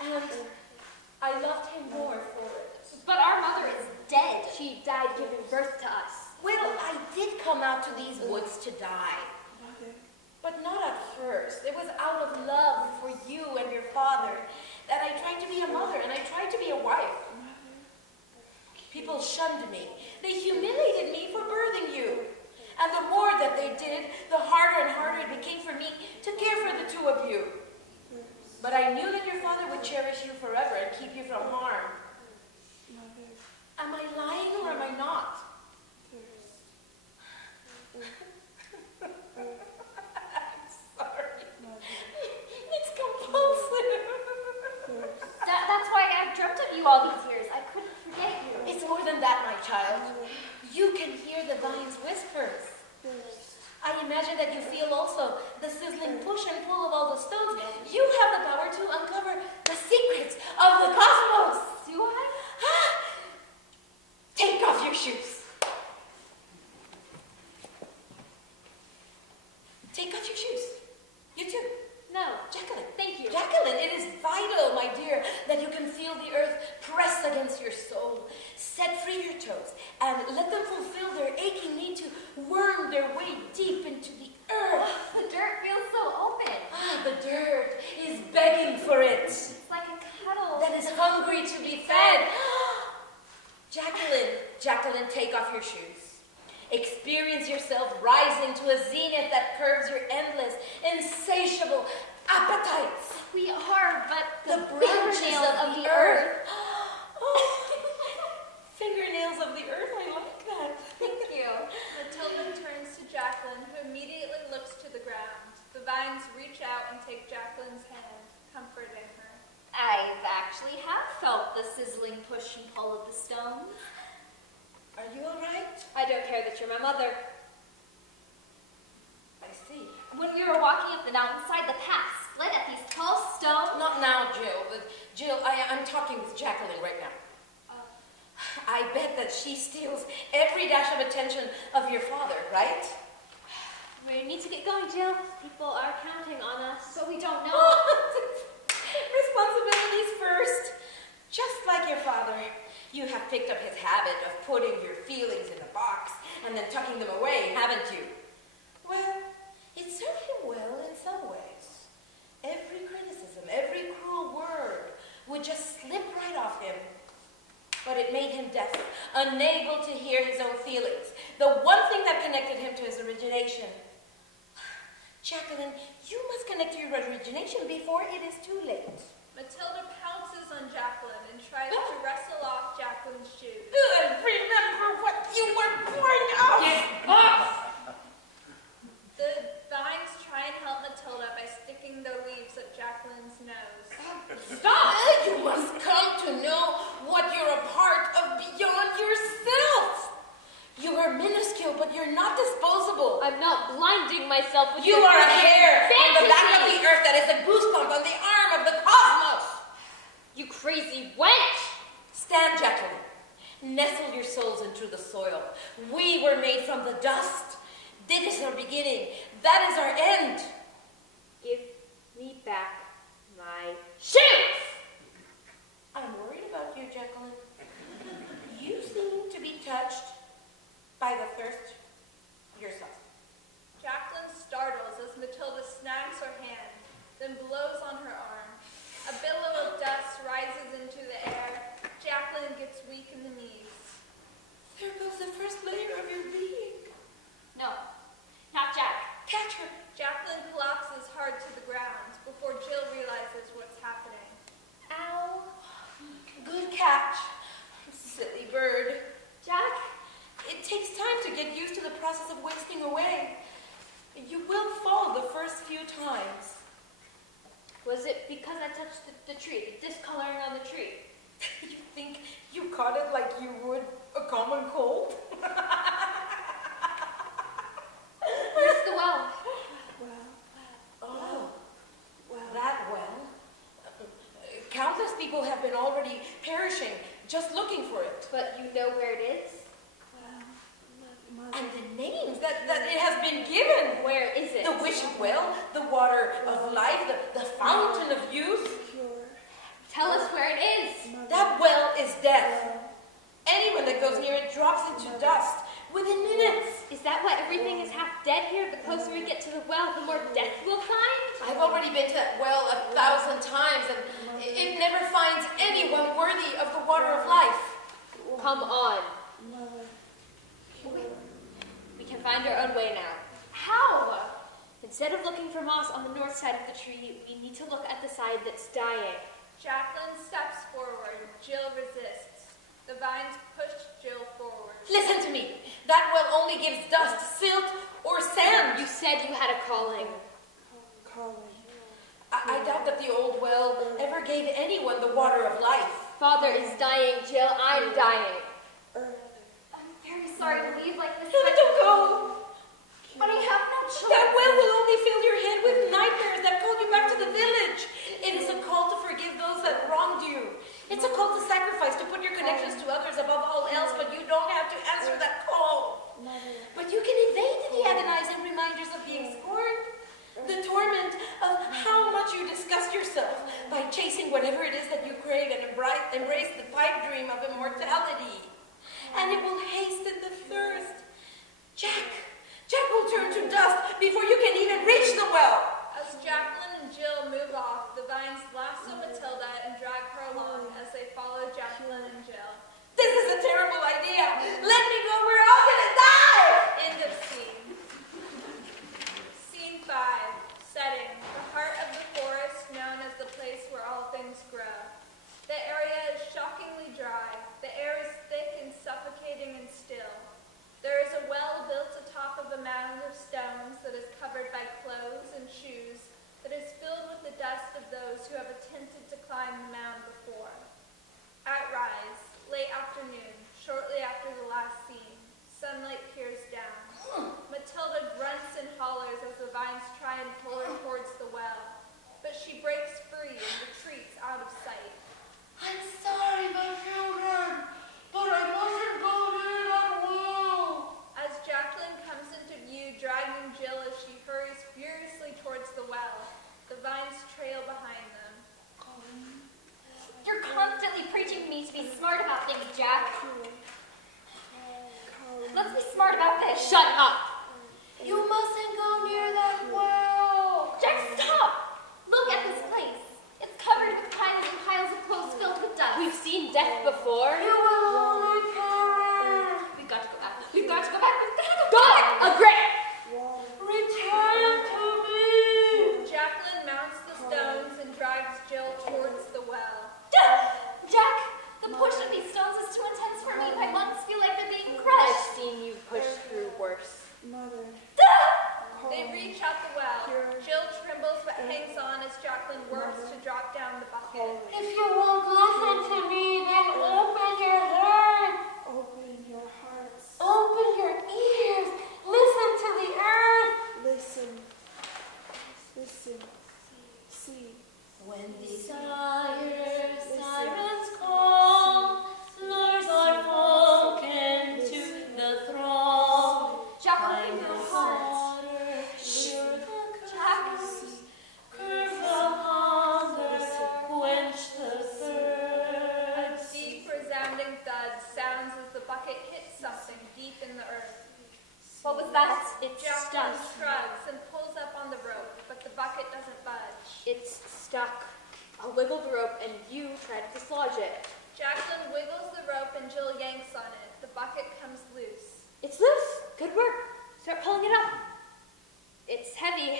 And I loved him more for it. But our mother is dead. She died giving birth to us. Well, I did come out to these woods to die. But not at first. It was out of love for you and your father that I tried to be a mother and I tried to be a wife. People shunned me. They humiliated me for birthing you. And the more that they did, the harder and harder it became for me to care for the 2 of you. But I knew that your father would cherish you forever and keep you from harm. Am I lying or am I not? I'm sorry. It's compulsive. That's why I dreamt You can hear the vines' whispers. I imagine that you feel also the sizzling push and pull of all the stones. You have the power to uncover the secrets of the cosmos. Do I? Take off your shoes. Take off your shoes. You too. No. Jacqueline. Thank you. Jacqueline, it is vital, my dear, that you can feel the earth press against your soul. Set free your toes and let them fulfill their aching need to worm their way deep into the earth. The dirt feels so open. The dirt is begging for it. It's like a kettle. That is hungry to be fed. Jacqueline, take off your shoes. Experience yourself rising to a zenith that curves your endless, insatiable appetites. We are, but The branches fingernails of the earth. Fingernails of the earth, I like that. Thank you. Matilda turns to Jacqueline, who immediately looks to the ground. The vines reach out and take Jacqueline's hand, comforting her. I've actually have felt the sizzling push and pull of the stones. Are you all right? I don't care that you're my mother. I see. When we were walking up the mountainside, the path split at these tall stones. Not now, Jill. Jill, I'm talking with Jacqueline right now. I bet that she steals every dash of attention of your father, right? We need to get going, Jill. People are counting on us. But we don't know. Responsibilities first. Just like your father, you have picked up his habit of putting your feelings in a box and then tucking them away, haven't you? Well, it served him well in some ways. Every criticism, every cruel word would just slip right off him. But it made him deaf, unable to hear his own feelings. The one thing that connected him to his origination. Jacqueline, you must connect to your origination before it is too late. Matilda pounces on Jacqueline and tries to wrestle off Jacqueline's shoes. Remember what you were born of! Get off! The vines try and help Matilda by sticking their leaves up Jacqueline's nose. Stop! You must come to know what you're a part of beyond yourself. You are minuscule, but you're not disposable. I'm not blinding myself with You your are a hair on the back of fantasy. the earth that is a goosebump on the arm of the cosmos. You crazy wench! Stand, Jacqueline. Nestle your souls into the soil. We were made from the dust. This is our beginning. That is our end. Give me back my shoes! I'm worried about you, Jacqueline. You seem to be touched by the thirst yourself. Jacqueline startles as Matilda snags her hand, then blows on her arm. A billow of dust rises into the air. Jacqueline gets weak in the knees. There goes the first layer of your being. No, not Jack. Catch her. Jacqueline collapses hard to the ground before Jill realizes what's happening. Ow. Good catch. Silly bird. Jack? It takes time to get used to the process of wasting away. You will fall the first few times. Was it because I touched the tree, the discoloring on the tree? You think you caught it like you would a common cold? Where's the well? Oh, that well. Countless people have been already perishing just looking for it. But you know where it is? And the names that it has been given. Where is it? The wishing well, the water of life, the fountain of youth. Tell us where it is. That well is death. Anyone that goes near it drops into dust within minutes. Is that why everything is half dead here? The closer we get to the well, the more death we'll find? I've already been to that well 1,000 times, and it never finds anyone worthy of the water of life. Come on. We can find our own way now. How? Instead of looking for moss on the north side of the tree, we need to look at the side that's dying. Jacqueline steps forward. Jill resists. The vines push Jill forward. Listen to me. That well only gives dust, silt, or sand. You said you had a calling. I doubt that the old well ever gave anyone the water of life. Father is dying, Jill. I'm dying. I'm very sorry to leave like this. No, don't go. But I have no choice. That well will only fill your head with nightmares that call you back to the village. It is a call to forgive those that wronged you. It's a call to sacrifice, to put your connections to others above all else, but you don't have to answer that call. But you can evade the agonizing reminders of being scorned, the torment of how much you disgust yourself by chasing whatever it is that you crave and embrace the pipe dream of immortality. And it will hasten the thirst. Jack will turn to dust before you can even reach the well. As Jacqueline and Jill move off, the vines lasso Matilda and drag her along as they follow Jacqueline and Jill. This is a terrible idea. Let me go. We're all gonna die. End of scene. Scene 5. Setting. The heart of the forest known as the place where all things grow. The area is shockingly dry. The air is thick and suffocating and still. There is a well built atop of a mound of stones that is covered by clothes and shoes that is filled with the dust of those who have attempted to climb the mound before. At rise, late afternoon, shortly after the last scene, sunlight peers down. Matilda grunts and hollers as the vines try and pull her towards the well, but she breaks free and retreats out of sight. I'm sorry, my children, but I mustn't go near that well. As Jacqueline comes into view, dragging Jill as she hurries furiously towards the well, the vines trail behind them. You're constantly preaching to me to be smart about things, Jack. Let's be smart about this. Shut up! You mustn't go near that well. Jack, stop! Look at this place. It's covered with piles and piles of clothes filled with dust. We've seen death before. You will only perish. We've got to go back. We've got to go back. We've got to go Go! back. Agree! Return to me. Jacqueline mounts the stones and drags Jill towards the well. Jack, the push of these stones is too intense for me. My lungs feel like they're being I've crushed. seen you push through worse. They reach out the well. Jill trembles but hangs on as Jacqueline works to drop down the bucket. If you won't listen to me, then open your heart. Open your hearts. Open your ears. Listen to the earth. Listen. Listen. See. When the sirens call, lures our folk into the thrall. Jacqueline, open your heart. Jack. Curb the hunger, quench the A thirst. deep resounding thud sounds as the bucket hits something deep in the earth. What was that? It's Jacqueline stuck. shrugs and pulls up on the rope, but the bucket doesn't budge. It's stuck. I'll wiggle the rope and you try to dislodge it. Jacqueline wiggles the rope and Jill yanks on it. The bucket comes loose. It's loose. Good work. Start pulling it up. It's heavy.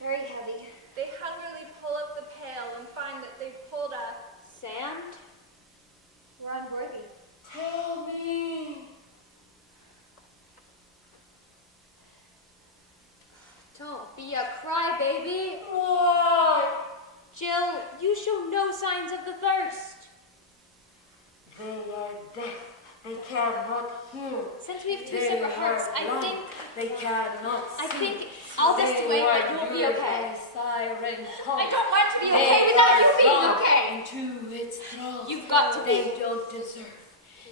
Very heavy. They hungrily pull up the pail and find that they've pulled up. Sand? We're unworthy. Tell me. Don't be a crybaby. What? Jill, you show no signs of the thirst. They are deaf. They cannot hear. Since we have two They separate hearts, are I blind. think They cannot see. I'll just They wait, are but you'll be lured okay. by siren call. I don't want to be They okay without are you being drawn okay. into its thrall. You've got to They be. don't deserve.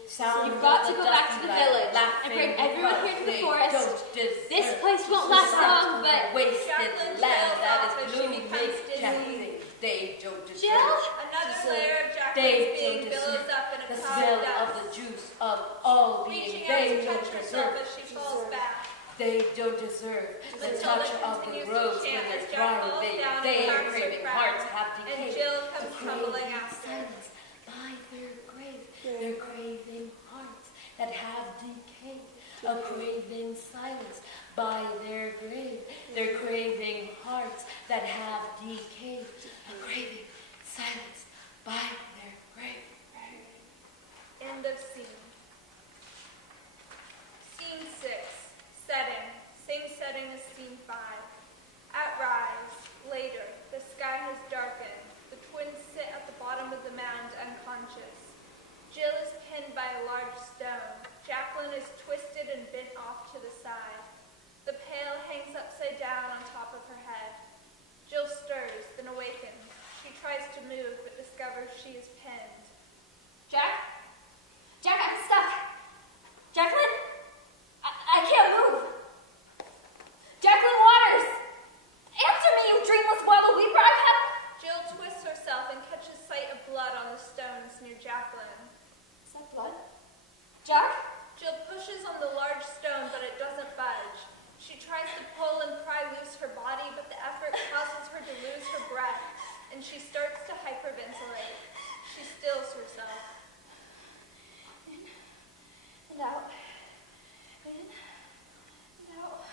Sound You've got of to the go back to the dusty village light, and bring laughing everyone because here to the they forest. don't deserve. This place won't last Sight long, of but the wasted Jacqueline land trails that off is as she blooming becomes dizzy. gently. They don't deserve. Jill? Another So layer of they Jacqueline's being don't billows deserve up in a the cloud smell of of dust. the juice of all being. Reaching out They to don't touch herself deserve. as she falls back. They don't deserve the Matilda touch of the continues to rose chant when as they're Jack dry. falls down They and are cracks her craving crown. hearts have And decayed. Jill To comes tumbling crave after. silence by their grave. They're craving hearts that have decayed. A craving silence by their grave. They're craving hearts that have decayed. A craving silence by their grave. End of scene. Scene 6. Setting. Same setting as scene 5. At rise. Later. The sky has darkened. The twins sit at the bottom of the mound unconscious. Jill is pinned by a large stone. Jacqueline is twisted and been bent off to the side. The pail hangs upside down on top of her head. Jill stirs, then awakens. She tries to move, but discovers she is pinned. Jack? Jack, I'm stuck. Jacqueline? I can't move. Jacqueline Waters! Answer me, you dreamless wild weeper! I've had... Jill twists herself and catches sight of blood on the stones near Jacqueline. Is that blood? Jack? Jill pushes on the large stone, but it doesn't budge. She tries to pull and pry loose her body, but the effort causes her to lose her breath, and she starts to hyperventilate. She stills herself. In and out. In and out.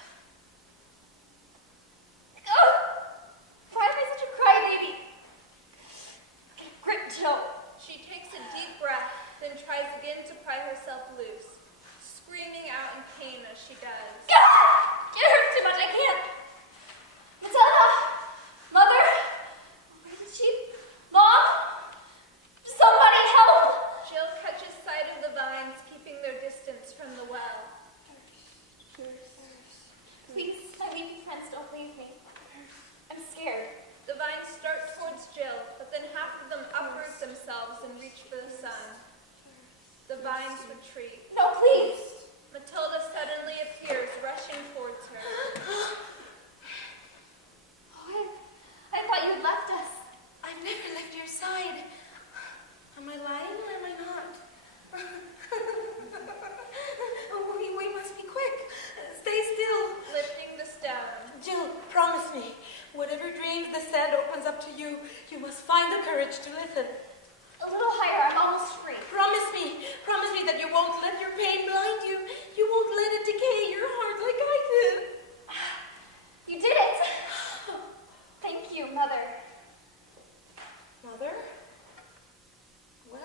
Oh! Why am I such a crybaby? Get a grip, Jill. She takes a deep breath, then tries again to pry herself loose, screaming out in pain as she does. It hurts too much, I can't. Matilda! Mother? Where is she? Mom? Somebody help! Jill catches sight of the vines keeping their distance from the well. Please, I need friends, don't leave me. I'm scared. The vines start towards Jill, but then half of them uproot themselves and reach for the sun. The vines retreat. No, please! Matilda suddenly appears, rushing towards her. Oh, I thought you'd left us. I've never left your side. Am I lying or am I not? Oh, we must be quick. Stay still. Lifting the stone. Jill, promise me, whatever dreams the sand opens up to you, you must find the courage to listen. A little higher, I'm almost free. Promise me that you won't let your pain blind you. You won't let it decay your heart like I did. You did it! Thank you, Mother. Mother? Well,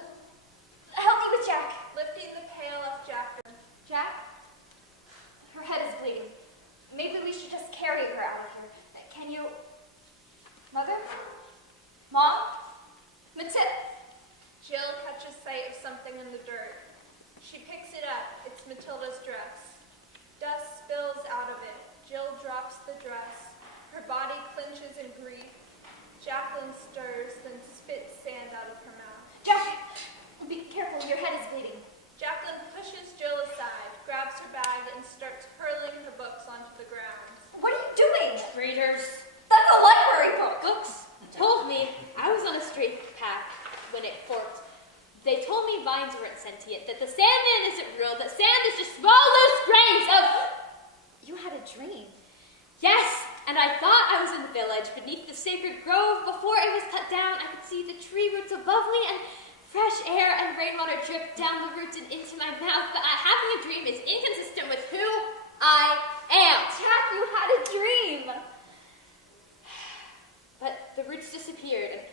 Help me with Jack. Lifting the pail off Jacqueline. Jack? Her head is bleeding. Maybe we should just carry her out of here. Can you... Mother? Mom? Matilda? Jill catches sight of something in the dirt. She picks it up. It's Matilda's dress. Dust spills out of it. Jill drops the dress. Her body clenches in grief. Jacqueline stirs, then spits sand out of her mouth. Jack! Be careful, your head is bleeding. Jacqueline pushes Jill aside, grabs her bag, and starts hurling her books onto the ground. What are you doing? Readers. That's a library book! Books told me I was on a straight path when it forked. They told me vines weren't sentient, that the Sandman isn't real, that sand is just small loose grains of... You had a dream. Yes, and I thought I was in the village beneath the sacred grove. Before it was cut down, I could see the tree roots above me and fresh air and rainwater drip down the roots and into my mouth. But having a dream is inconsistent with who I am. Jack, you had a dream! But the roots disappeared and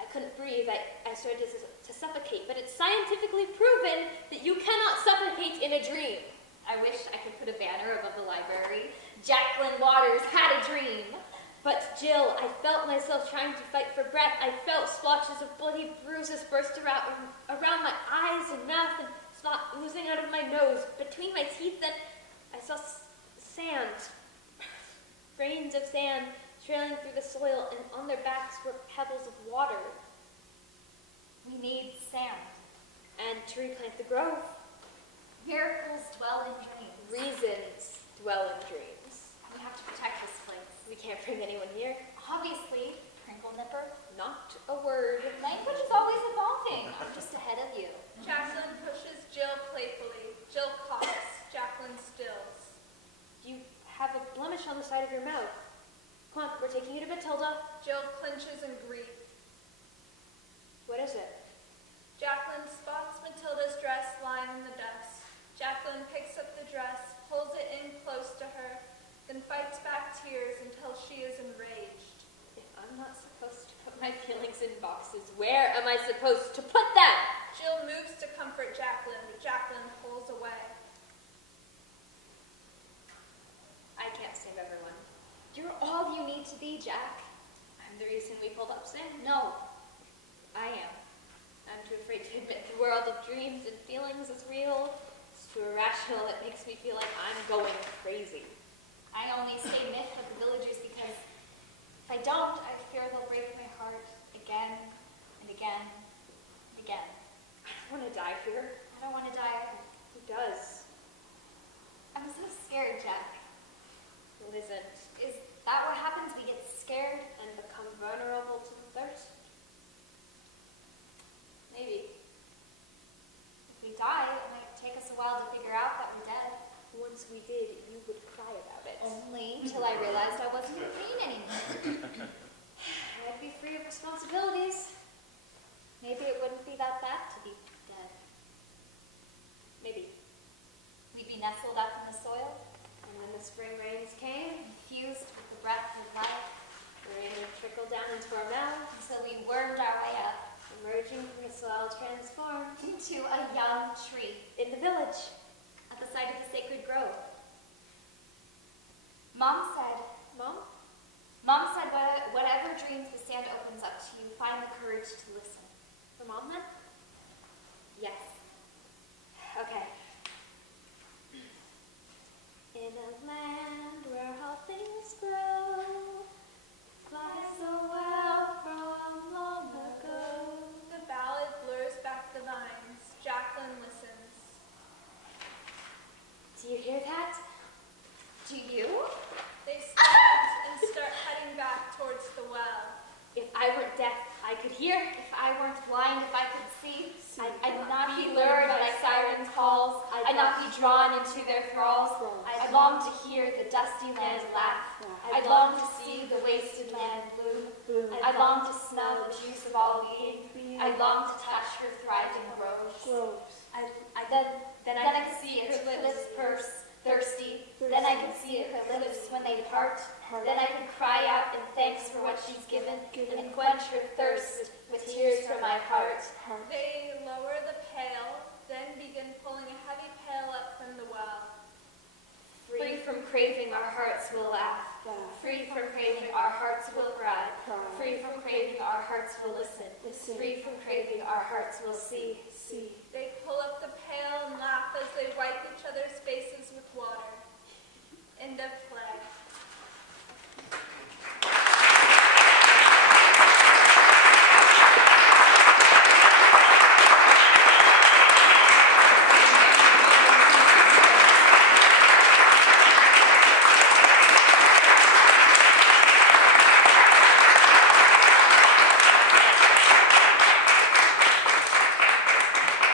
I couldn't breathe. I started to suffocate. But it's scientifically proven that you cannot suffocate in a dream. I wish I could put a banner above the library. Jacqueline Waters had a dream. But Jill, I felt myself trying to fight for breath. I felt splotches of bloody bruises burst around my eyes and mouth and snot oozing out of my nose. Between my teeth, then I saw sand. Grains of sand trailing through the soil, and on their backs were pebbles of water. We need sand. And to replant the grove. Miracles dwell in dreams. Reasons dwell in dreams. We have to protect this place. We can't bring anyone here. Obviously, Crinkle Nipper. Not a word. Language is always evolving. I'm just ahead of you. Jacqueline pushes Jill playfully. Jill coughs. Jacqueline stills. You have a blemish on the side of your mouth. Come on, we're taking you to Matilda. Jill clenches in grief. What is it? Jacqueline spots Matilda's dress lying in the dust. Jacqueline picks up the dress, pulls it in close to her, then fights back tears until she is enraged. If I'm not supposed to put my feelings in boxes, where am I supposed to put them? Jill moves to comfort Jacqueline, but Jacqueline pulls away. I can't save everyone. You're all you need to be, Jack. I'm the reason we pulled up sand. No, I am. I'm too afraid to admit the world of dreams and feelings is real. It's too irrational. It makes me feel like I'm going crazy. I only say myth of the villagers because if I don't, I fear they'll break my heart again and again and again. I don't want to die here. I don't want to die either. Who does? I'm so scared, Jack. Who isn't? Is that what happens? We get scared? And become vulnerable to the thirst? Maybe. If we die, it might take us a while to figure out that we're dead. Once we did, you would cry about it. Only until I realized I wasn't in pain anymore. I'd be free of responsibilities. Maybe it wouldn't be that bad to be dead. Maybe. We'd be nestled up in the soil, And when the spring rains came, infused with the breath of life, the rain would trickle down into our mouths, until we wormed our way up emerging from the soil transformed into a young tree in the village. at the site of the sacred grove. Mom said whatever dreams the sand opens up to you, find the courage to listen. For Mom then? Yes. Okay. In a land where all things grow, fly so well from long ago. The ballad blurs back the vines. Jacqueline listens. Do you hear that? Do you? They stop and start heading back towards the well. If I weren't deaf, I could hear. If I weren't blind, if I could see, I'd not be be lured lured by by siren siren calls. calls. I'd not be drawn into their thralls. I'd long to hear the dusty land laugh. I'd long to see the wasted land bloom. I'd long to smell the juice of all being. I'd long to touch her thriving groves. Then I could see her lips purse, thirsty. Then I could see her lips when they part. Then I could cry out in thanks for what she's given and quench her thirst with tears from my heart. They lower the pail, then begin pulling a heavy pail up from the well. Free from craving, our hearts will laugh. Free from craving, our hearts will cry. Free from craving, our hearts will listen. Free from craving, our hearts will see. They pull up the pail and laugh as they wipe each other's faces with water.